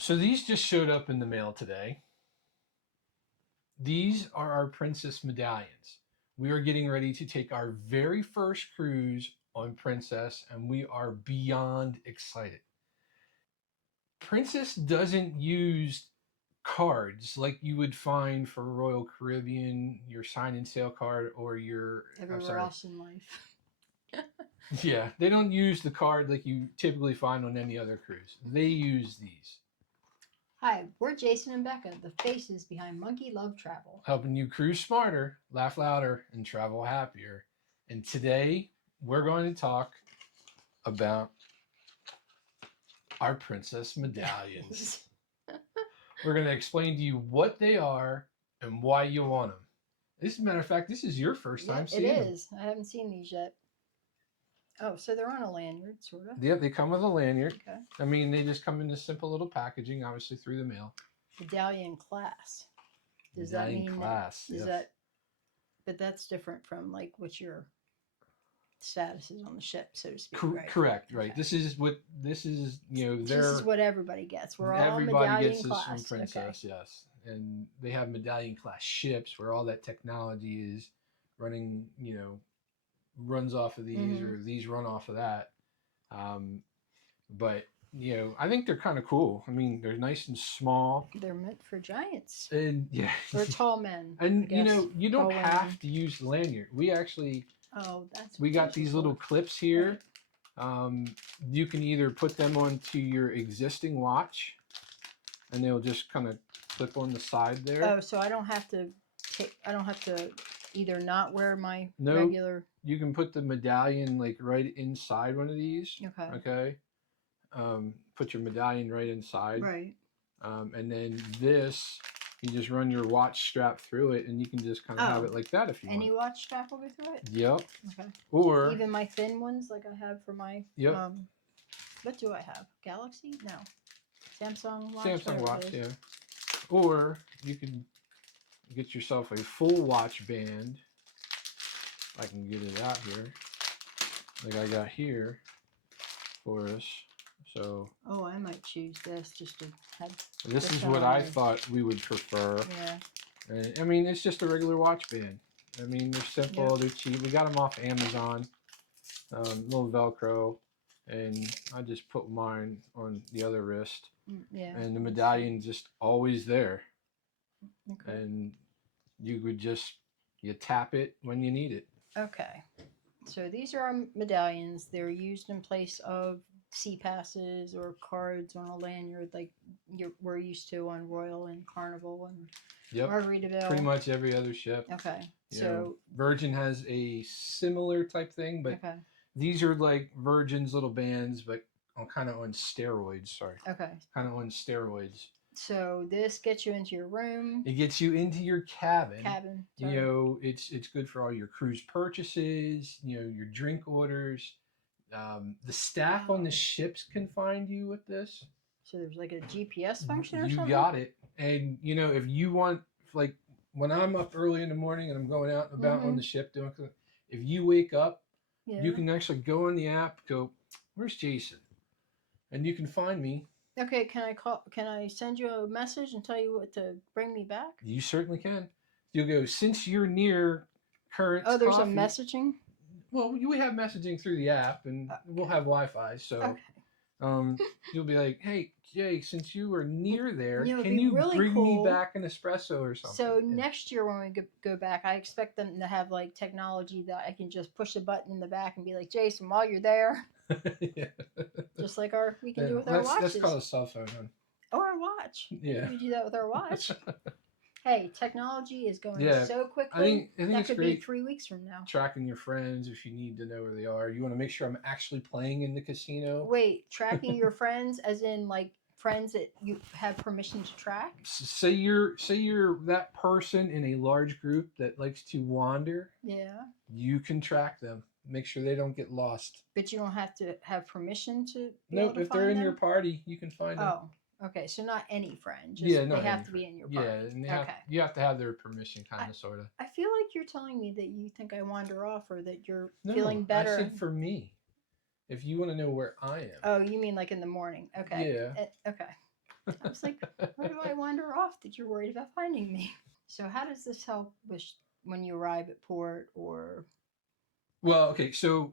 So these just showed up in the mail today. These are our Princess Medallions. We are getting ready to take our very first cruise on Princess, and we are beyond excited. Princess doesn't use cards like you would find for Royal Caribbean, your sign and sail card, or your. I'm Everywhere sorry. else in life. Yeah, they don't use the card like you typically find on any other cruise. They use these, Hi, we're Jason and Becca, the faces behind Monkey Love Travel. helping you cruise smarter, laugh louder, and travel happier. And today we're going to talk about our Princess Medallions. We're going to explain to you what they are and why you want them. As a matter of fact, this is your first time It seeing them. is. I haven't seen these yet. Oh, so they're on a lanyard, sort of. Yep, they come with a lanyard. Okay. I mean, they just come in this simple little packaging, obviously through the mail. Medallion class. Does Medallion that mean class? that? Is Yes. that? But that's different from like what your status is on the ship, so to speak. Right. Correct. Right. Okay. This is what this is. This is what everybody gets. We're all everybody medallion gets this class. from Princess. Okay. Yes, and they have medallion class ships where all that technology is running. Runs off of these or these run off of that. But I think they're kind of cool. I mean, they're nice and small. They're meant for giants. And yeah, or tall men. And you don't have to use the lanyard. We actually. Oh, that's. We got these little clips here. Right. You can either put them onto your existing watch, and they'll just kind of clip on the side there. Oh, so I don't have to either not wear my regular. You can put the medallion like right inside one of these. Okay. Okay. Put your medallion right inside. Right. And then this, you just run your watch strap through it, and you can just kind of have it like that if you want. Any watch strap will go through it? Yep. Okay. Or even my thin ones like I have for my. Yep. What do I have? Galaxy? No. Samsung watch. Samsung watch, yeah. Or you can get yourself a full watch band. I can get it out here, like I got here for us. So. Oh, I might choose this just to have. This is what I thought we would prefer. Yeah. And, I mean, it's just a regular watch band. I mean, they're simple. Yep. They're cheap. We got them off Amazon. Little Velcro, and I just put mine on the other wrist. Yeah. And the medallion just always there. Okay. And you would just tap it when you need it. Okay. So these are our medallions. They're used in place of sea passes or cards on a lanyard like we're used to on Royal and Carnival and Margaritaville. Pretty much every other ship. Okay. Virgin has a similar type thing, but these are like Virgin's little bands, but kind of on steroids. Sorry. Okay. Kind of on steroids. So this gets you into your room. It gets you into your cabin. Sorry. It's good for all your cruise purchases. Your drink orders. The staff on the ships can find you with this. So there's like a GPS function or something? You got it. And, if you want, like, when I'm up early in the morning and I'm going out and about on the ship doing, if you wake up, you can actually go on the app, go, where's Jason? And you can find me. Okay, can I send you a message and tell you what to bring me back? You certainly can. You'll go, since you're near current. Oh, there's a messaging? Well, we have messaging through the app, and we'll have Wi-Fi, so you'll be like, hey, Jay, since you were near there, can you really bring me back an espresso or something? So next year when we go back, I expect them to have like technology that I can just push a button in the back and be like, Jason, while you're there. Yeah. Just like we can do with our watches. That's called a cell phone, huh? Or a watch. Yeah. We do that with our watch. Hey, technology is going so quickly. I think that it's could great be 3 weeks from now. Tracking your friends if you need to know where they are. You want to make sure I'm actually playing in the casino. Wait, tracking your friends as in like friends that you have permission to track? Say you're that person in a large group that likes to wander. Yeah. You can track them. Make sure they don't get lost. But you don't have to have permission to. Nope, if they're in your party, you can find them. Oh. Okay, so not any friend. Just they have to be in your party. Yeah, and you have to have their permission, kind of, sort of. I feel like you're telling me that you think I wander off or that you're feeling better. I said for me. If you want to know where I am. Oh, you mean like in the morning? Okay. Yeah. Okay. was like, where do I wander off that you're worried about finding me? So how does this help with when you arrive at port or? Well, okay. So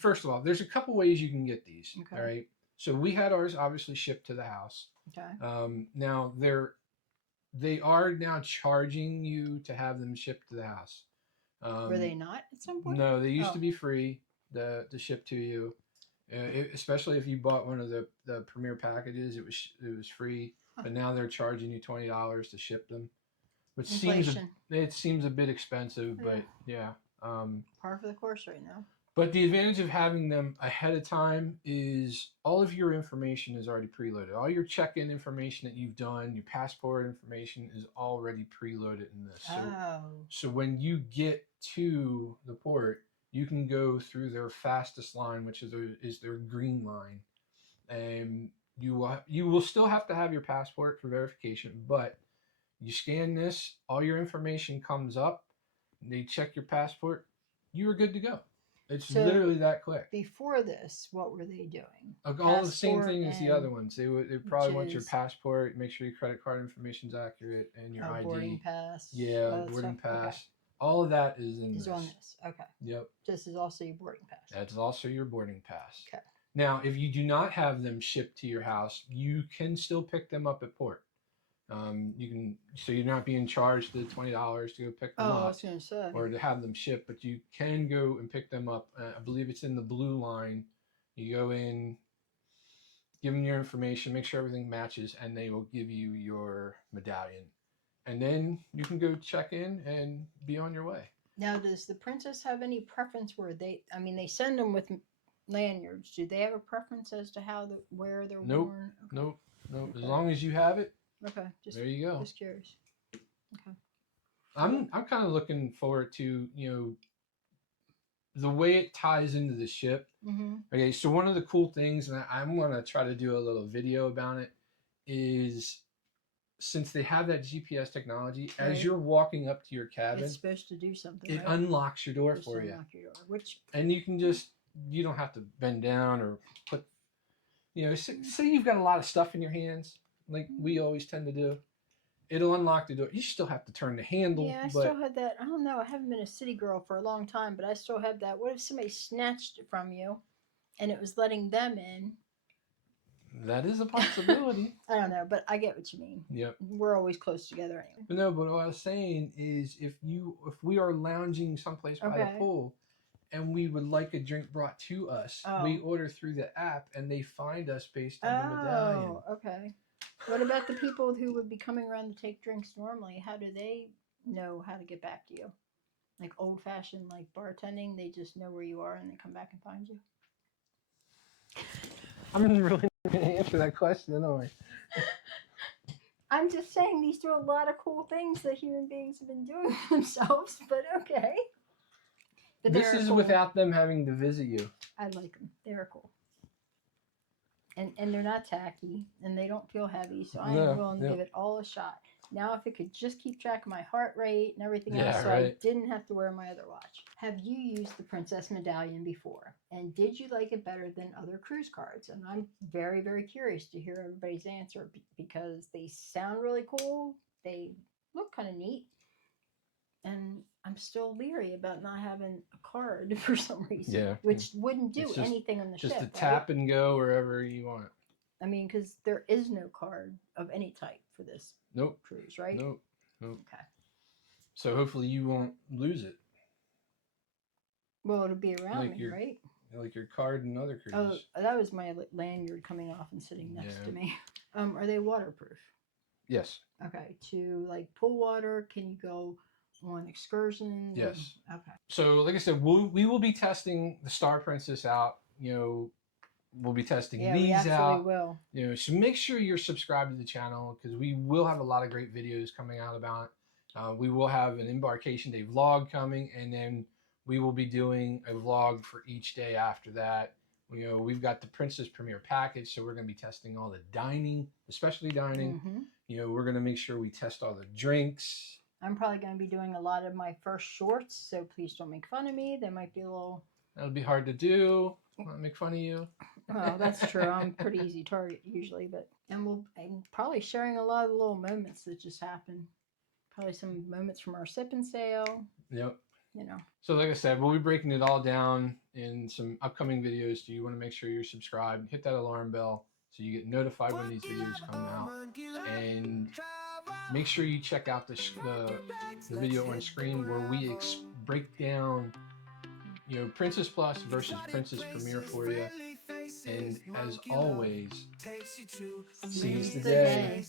first of all, there's a couple ways you can get these. Okay. All right. So we had ours obviously shipped to the house. Okay. Now they are now charging you to have them shipped to the house. Were they not at some point? No, they used to be free to ship to you. Especially if you bought one of the premier packages, it was free. Huh. But now they're charging you $20 to ship them, which Inflation. seems a bit expensive, but yeah. Par for the course right now. But the advantage of having them ahead of time is all of your information is already preloaded. All your check-in information that you've done, your passport information is already preloaded in this. So when you get to the port, you can go through their fastest line, which is their green line, and you will still have to have your passport for verification. But you scan this, all your information comes up. They check your passport. You are good to go. It's literally that quick. Before this, what were they doing? All the same thing as the other ones. They probably want your passport, make sure your credit card information is accurate, and your ID. Boarding pass. Yeah, boarding pass. Okay. All of that is in this. On this. Okay. Yep. This is also your boarding pass. That's also your boarding pass. Okay. Now, if you do not have them shipped to your house, you can still pick them up at port. You can, so you're not being charged the $20 to go pick them up. I was going to say. Or to have them shipped, but you can go and pick them up. I believe it's in the blue line. You go in, give them your information, make sure everything matches, and they will give you your medallion. And then you can go check in and be on your way. Now, does the Princess have any preference where they send them with lanyards. Do they have a preference as to where they're worn? Okay. Nope. Okay. As long as you have it. Okay. There you go. Just curious. Okay. I'm kind of looking forward to, the way it ties into the ship. Mm-hmm. Okay, so one of the cool things, and I'm going to try to do a little video about it, is since they have that GPS technology, as you're walking up to your cabin, it's supposed to do something. It unlocks your door for you. Unlock your door, and you can you don't have to bend down or put, say you've got a lot of stuff in your hands, like we always tend to do. It'll unlock the door. You still have to turn the handle. Yeah, I still have that. I don't know. I haven't been a city girl for a long time, but I still have that. What if somebody snatched it from you and it was letting them in? That is a possibility. I don't know, but I get what you mean. Yep. We're always close together anyway. But no, but what I was saying is if we are lounging someplace by the pool and we would like a drink brought to us, we order through the app and they find us based on the medallion. Oh, okay. What about the people who would be coming around to take drinks normally? How do they know how to get back to you? Like old-fashioned, like bartending, they just know where you are and they come back and find you? I'm really not going to answer that question, am I? I'm just saying these are a lot of cool things that human beings have been doing themselves, but okay. But this is cool. Without them having to visit you. I like them. They're cool. And they're not tacky, and they don't feel heavy, so I am willing to give it all a shot. Now, if it could just keep track of my heart rate and everything else, so I didn't have to wear my other watch. Have you used the Princess Medallion before? And did you like it better than other cruise cards? And I'm very, very curious to hear everybody's answer because they sound really cool. They look kind of neat. And I'm still leery about not having a card for some reason, which wouldn't do anything on the ship. Just to tap and go wherever you want. I mean, because there is no card of any type for this cruise, right? Nope. Okay. So hopefully you won't lose it. Well, it'll be around me, right? Like your card and other cruises. Oh, that was my lanyard coming off and sitting next to me. Are they waterproof? Yes. Okay. To like pool water, can you go on excursions? Yes. Okay. So, like I said, we will be testing the Star Princess out. We'll be testing these out. Will. So make sure you're subscribed to the channel because we will have a lot of great videos coming out about it. We will have an embarkation day vlog coming, and then we will be doing a vlog for each day after that. We've got the Princess Premier package, so we're going to be testing all the dining, especially dining. Mm-hmm. We're going to make sure we test all the drinks. I'm probably going to be doing a lot of my first shorts, so please don't make fun of me. They might be a little... That'll be hard to do. Not make fun of you. Well, that's true. I'm a pretty easy target usually, but And probably sharing a lot of the little moments that just happened. Probably some moments from our sip and sail. Yep. You know. So like I said, we'll be breaking it all down in some upcoming videos. So you want to make sure you're subscribed, hit that alarm bell so you get notified when these videos come out, and make sure you check out the video on screen where we break down, you know, Princess Plus versus Princess Premier for you. And as always, seize the day.